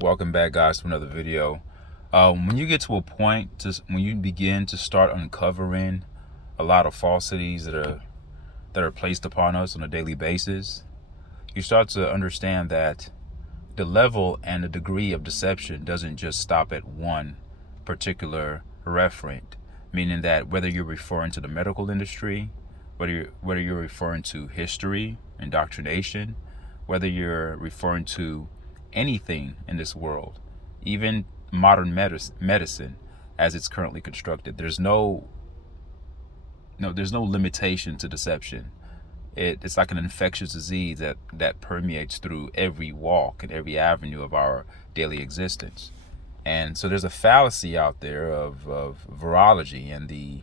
Welcome back, guys, to another video. When you get to a point when you begin to start uncovering a lot of falsities that are placed upon us on a daily basis, you start to understand that the level and the degree of deception doesn't just stop at one particular referent, meaning that whether you're referring to the medical industry, whether you're referring to history, indoctrination, whether you're referring to anything in this world, even modern medicine as it's currently constructed, there's no limitation to deception. It's like an infectious disease that permeates through every walk and every avenue of our daily existence. And so there's a fallacy out there of virology and the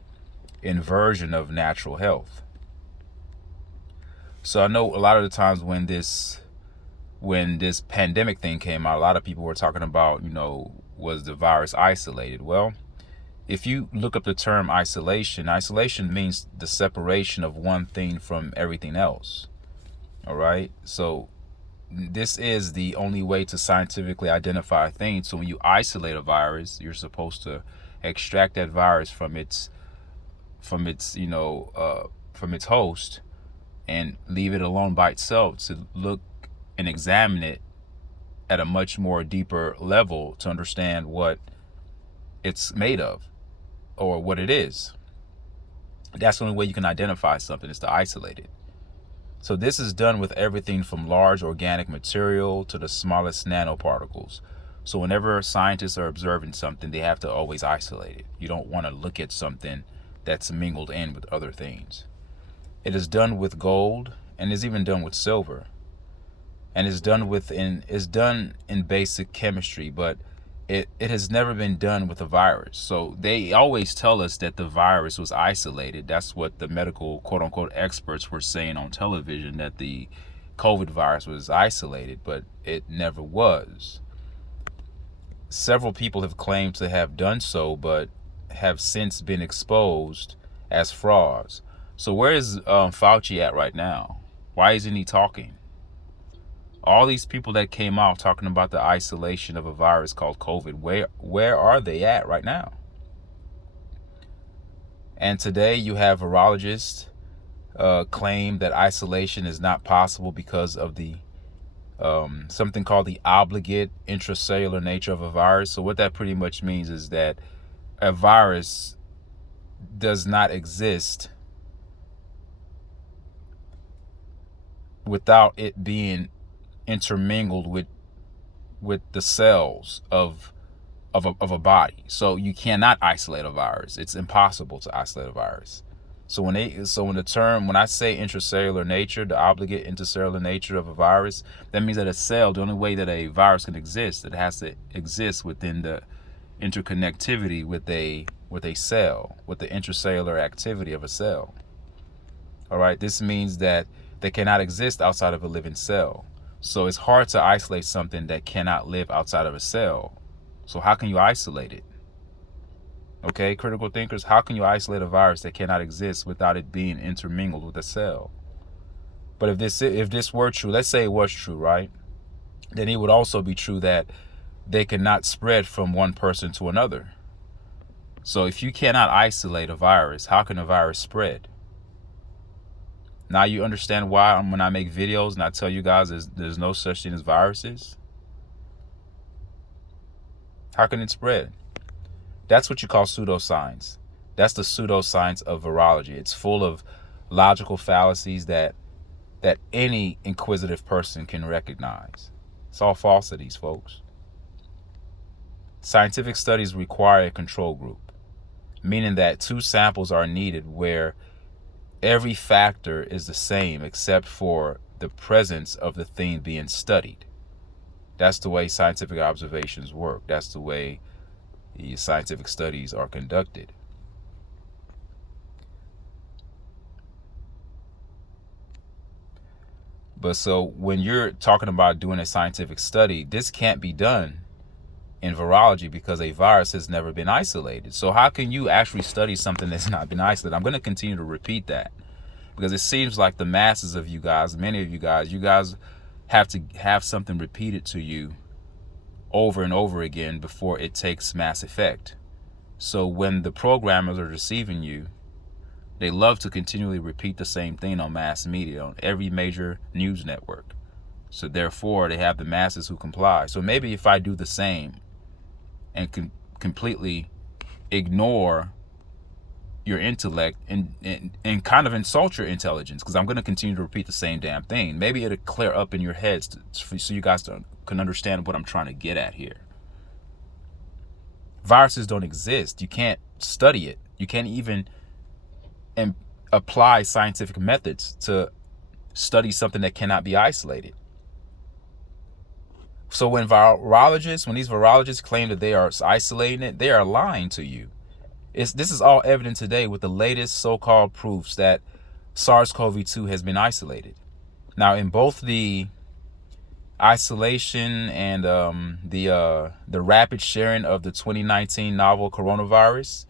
inversion of natural health. So I know a lot of the times when this pandemic thing came out, a lot of people were talking about, was the virus isolated? Well, if you look up the term isolation means the separation of one thing from everything else. All right. So this is the only way to scientifically identify things. So when you isolate a virus, you're supposed to extract that virus from its host and leave it alone by itself to look and examine it at a much more deeper level to understand what it's made of or what it is. That's the only way you can identify something, is to isolate it. So this is done with everything from large organic material to the smallest nanoparticles. So whenever scientists are observing something, they have to always isolate it. You don't want to look at something that's mingled in with other things. It is done with gold, and is even done with silver, and is done in basic chemistry, but it has never been done with a virus. So they always tell us that the virus was isolated. That's what the medical quote unquote experts were saying on television, that the COVID virus was isolated, but it never was. Several people have claimed to have done so, but have since been exposed as frauds. So where is Fauci at right now? Why isn't he talking? All these people that came out talking about the isolation of a virus called COVID, where are they at right now? And today you have virologists claim that isolation is not possible because of the something called the obligate intracellular nature of a virus. So what that pretty much means is that a virus does not exist without it being intermingled with the cells of a body. So you cannot isolate a virus. It's impossible to isolate a virus. So when I say intracellular nature, the obligate intracellular nature of a virus, that means that a cell, the only way that a virus can exist, it has to exist within the interconnectivity with a cell, with the intracellular activity of a cell. All right, this means that they cannot exist outside of a living cell. So it's hard to isolate something that cannot live outside of a cell. So how can you isolate it? Okay, critical thinkers, how can you isolate a virus that cannot exist without it being intermingled with a cell? But if this were true, let's say it was true, right? Then it would also be true that they cannot spread from one person to another. So if you cannot isolate a virus, how can a virus spread? Now you understand why when I make videos and I tell you guys there's no such thing as viruses. How can it spread? That's what you call pseudoscience. That's the pseudoscience of virology. It's full of logical fallacies that any inquisitive person can recognize. It's all falsities, folks. Scientific studies require a control group, meaning that 2 samples are needed where every factor is the same except for the presence of the thing being studied. That's the way scientific observations work. That's the way the scientific studies are conducted. But so when you're talking about doing a scientific study, this can't be done in virology because a virus has never been isolated. So how can you actually study something that's not been isolated? I'm going to continue to repeat that because it seems like the masses of you guys, many of you guys have to have something repeated to you over and over again before it takes mass effect. So when the programmers are deceiving you, they love to continually repeat the same thing on mass media, on every major news network. So therefore, they have the masses who comply. So maybe if I do the same and completely ignore your intellect and kind of insult your intelligence, because I'm going to continue to repeat the same damn thing, maybe it'll clear up in your heads so you guys can understand what I'm trying to get at here. Viruses don't exist. You can't study it. You can't even apply scientific methods to study something that cannot be isolated. So when these virologists claim that they are isolating it, they are lying to you. This is all evident today with the latest so-called proofs that SARS-CoV-2 has been isolated. Now, in both the isolation and the rapid sharing of the 2019 novel coronavirus,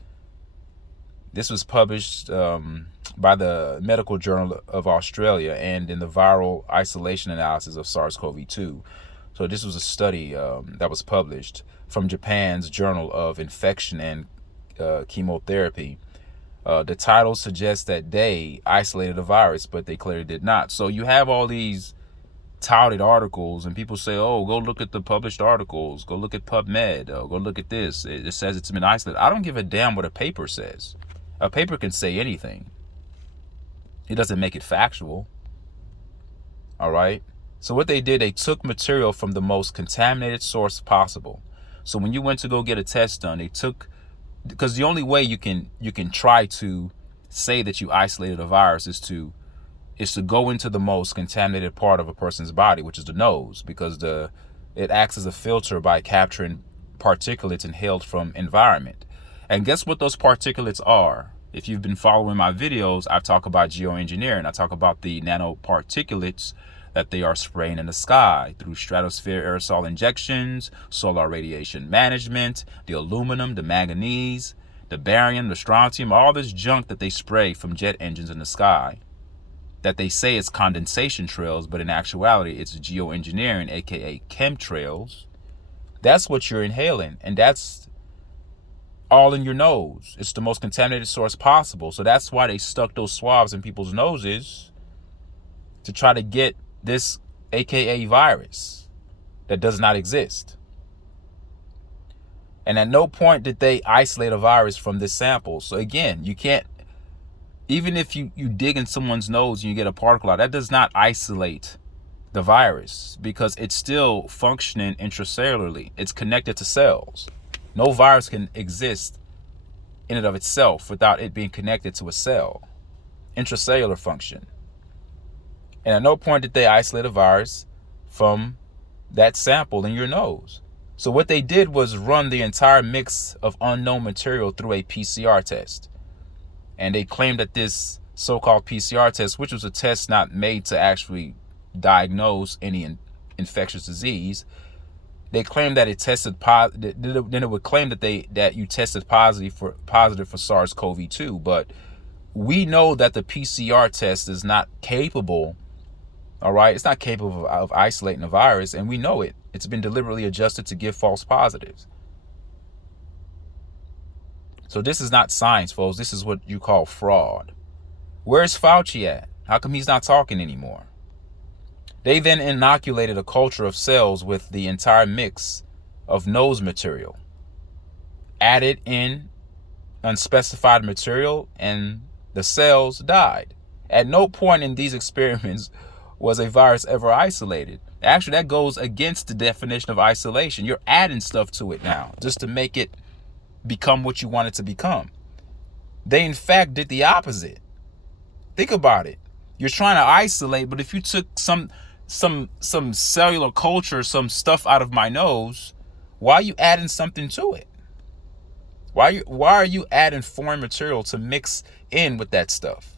this was published by the Medical Journal of Australia and in the viral isolation analysis of SARS-CoV-2. So this was a study that was published from Japan's Journal of Infection and Chemotherapy. The title suggests that they isolated the virus, but they clearly did not. So you have all these touted articles, and people say, oh, go look at the published articles, go look at PubMed, go look at this. It says it's been isolated. I don't give a damn what a paper says. A paper can say anything. It doesn't make it factual. All right? So what they did, they took material from the most contaminated source possible. So when you went to go get a test done, they took, because the only way you can try to say that you isolated a virus is to go into the most contaminated part of a person's body, which is the nose, because it acts as a filter by capturing particulates inhaled from environment. And guess what those particulates are? If you've been following my videos, I talk about geoengineering. I talk about the nanoparticulates that they are spraying in the sky through stratosphere aerosol injections, solar radiation management, the aluminum, the manganese, the barium, the strontium, all this junk that they spray from jet engines in the sky that they say is condensation trails, but in actuality, it's geoengineering, aka chemtrails. That's what you're inhaling, and that's all in your nose. It's the most contaminated source possible. So that's why they stuck those swabs in people's noses to try to get this aka virus that does not exist. And at no point did they isolate a virus from this sample. So again, you can't, even if you dig in someone's nose and you get a particle out, that does not isolate the virus because it's still functioning intracellularly. It's connected to cells. No virus can exist in and of itself without it being connected to a cell. Intracellular function. And at no point did they isolate a virus from that sample in your nose. So what they did was run the entire mix of unknown material through a PCR test. And they claimed that this so-called PCR test, which was a test not made to actually diagnose any infectious disease, they claimed that it tested positive. Then it would claim that you tested positive for SARS-CoV-2. But we know that the PCR test is not capable. All right, it's not capable of isolating a virus, and we know it. It's been deliberately adjusted to give false positives. So this is not science, folks. This is what you call fraud. Where's Fauci at? How come he's not talking anymore? They then inoculated a culture of cells with the entire mix of nose material, added in unspecified material, and the cells died. At no point in these experiments was a virus ever isolated. Actually, that goes against the definition of isolation. You're adding stuff to it now just to make it become what you want it to become. They, in fact, did the opposite. Think about it. You're trying to isolate, but if you took some cellular culture, some stuff out of my nose, why are you adding something to it? Why are you adding foreign material to mix in with that stuff?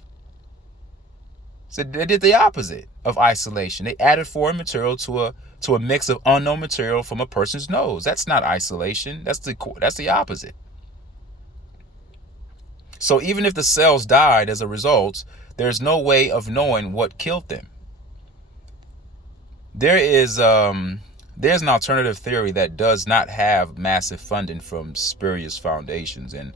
So they did the opposite of isolation. They added foreign material to a mix of unknown material from a person's nose. That's not isolation. That's the opposite. So even if the cells died as a result, there's no way of knowing what killed them. There is there's an alternative theory that does not have massive funding from spurious foundations and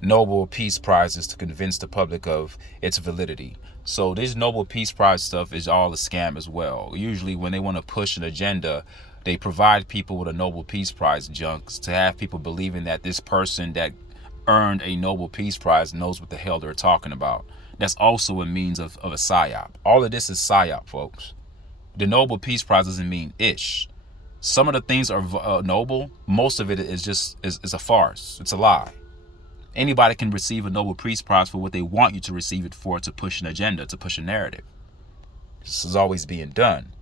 Nobel Peace Prizes to convince the public of its validity. So this Nobel Peace Prize stuff is all a scam as well. Usually when they want to push an agenda, they provide people with a Nobel Peace Prize junks to have people believing that this person that earned a Nobel Peace Prize knows what the hell they're talking about. That's also a means of a psyop. All of this is psyop, folks. The Nobel Peace Prize doesn't mean ish. Some of the things are noble. Most of it is a farce. It's a lie. Anybody can receive a Nobel Peace Prize for what they want you to receive it for, to push an agenda, to push a narrative. This is always being done.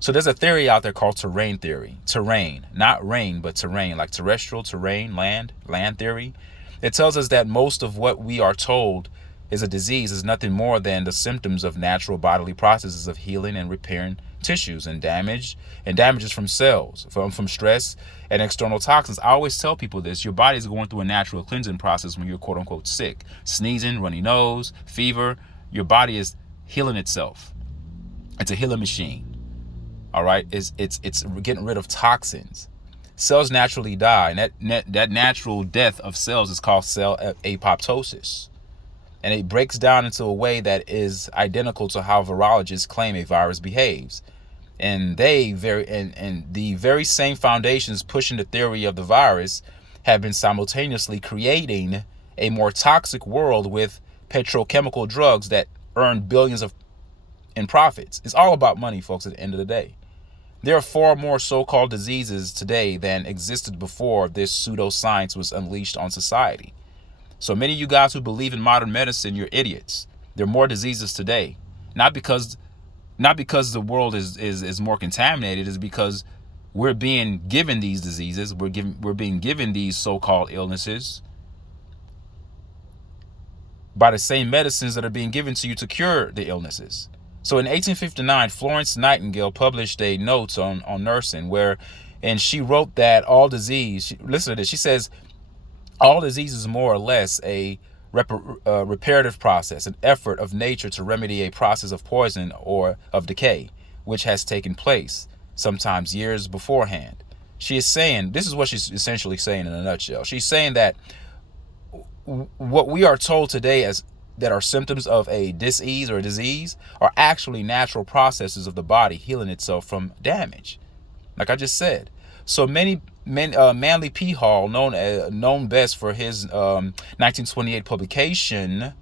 So there's a theory out there called terrain theory. Terrain, not rain, but terrain, like terrestrial, terrain, land theory. It tells us that most of what we are told is a disease is nothing more than the symptoms of natural bodily processes of healing and repairing tissues and damages from cells, from stress and external toxins. I always tell people this: your body is going through a natural cleansing process when you're quote unquote sick. Sneezing, runny nose, fever, your body is healing itself. It's a healing machine. All right, it's getting rid of toxins. Cells naturally die, and that natural death of cells is called cell apoptosis. And it breaks down into a way that is identical to how virologists claim a virus behaves. And the very same foundations pushing the theory of the virus have been simultaneously creating a more toxic world with petrochemical drugs that earn billions in profits. It's all about money, folks, at the end of the day. There are far more so-called diseases today than existed before this pseudoscience was unleashed on society. So many of you guys who believe in modern medicine, you're idiots. There are more diseases today. Not because the world is more contaminated, it's because we're being given these diseases, we're being given these so-called illnesses by the same medicines that are being given to you to cure the illnesses. So in 1859, Florence Nightingale published a note on nursing and she wrote that all disease, listen to this, she says, all disease is more or less a reparative process, an effort of nature to remedy a process of poison or of decay, which has taken place, sometimes years beforehand. She is saying, this is what she's essentially saying in a nutshell. She's saying that what we are told today as that are symptoms of a disease or a disease are actually natural processes of the body healing itself from damage, like I just said. So Manly P. Hall, known best for his 1928 publication,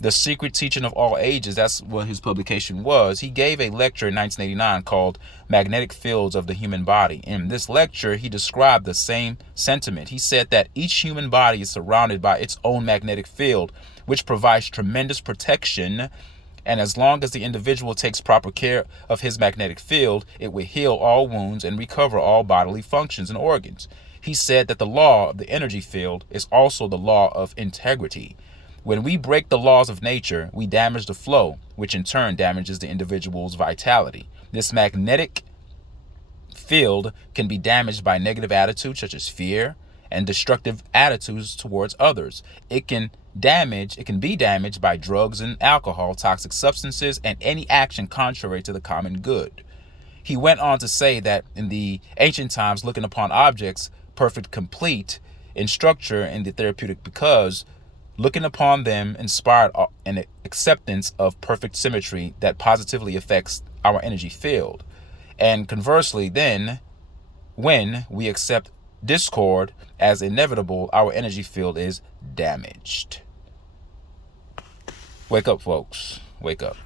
The Secret Teaching of All Ages, that's what his publication was. He gave a lecture in 1989 called Magnetic Fields of the Human Body. In this lecture, he described the same sentiment. He said that each human body is surrounded by its own magnetic field, which provides tremendous protection. And as long as the individual takes proper care of his magnetic field, it will heal all wounds and recover all bodily functions and organs. He said that the law of the energy field is also the law of integrity. When we break the laws of nature, we damage the flow, which in turn damages the individual's vitality. This magnetic field can be damaged by negative attitudes such as fear and destructive attitudes towards others. It can be damaged by drugs and alcohol, toxic substances, and any action contrary to the common good. He went on to say that in the ancient times, looking upon objects perfect, complete in structure in the therapeutic, because looking upon them inspired an acceptance of perfect symmetry that positively affects our energy field. And conversely, then, when we accept discord as inevitable, our energy field is damaged. Wake up, folks. Wake up.